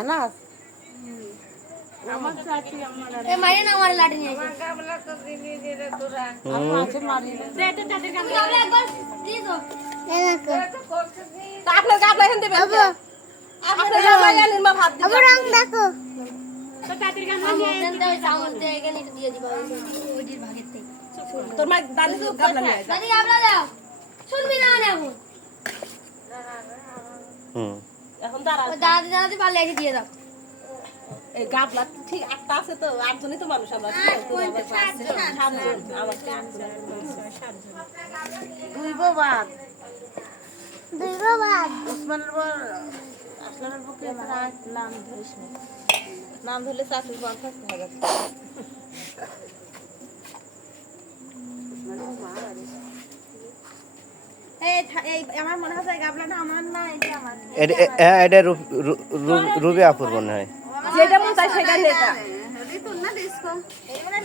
আনাস আমার চাচি আমার এ মাইরে না আমার লাঠি নিয়ে এসে গাবলা তো দিলি রে তোরা আছে মারি দে তো তাদের কাম গাবলা একবার দিয়ে দাও তো করতে দি আপনার গাবলা হেন দিবেন আপনার গাবলা আনিন মা ভাত দিবেন রং দেখো তো তাদের কাম নিয়ে দেন দাও চামচ দিয়ে এখানে একটু দিয়ে দিবা ওইটির ভাগের থেকে তোর মা দাদি গাবলা নিয়ে আয় দাদি গাবলা দাও শুনবি না না এখন এখন দাঁড়া ওই দাদি দাদি পারলে এসে দিয়ে দাও এই গাবলা ঠিক একটা আছে তো আটজনই তো মানুষ আমরা সাতজন আমার দুই বাদ দুই বাদ ওসমানের বর আসলামের বুকে নাম ধরিস না নাম ধরলে চাকরির বরখাস্ত হয়ে গেছে এই আমার মনে হয় গাবলাটা আমার না এটা আমার এটা রুবি আপুর মনে হয় যেটা মন চাই সেটা নেতা ঋতু না ডিস্কো এই মানে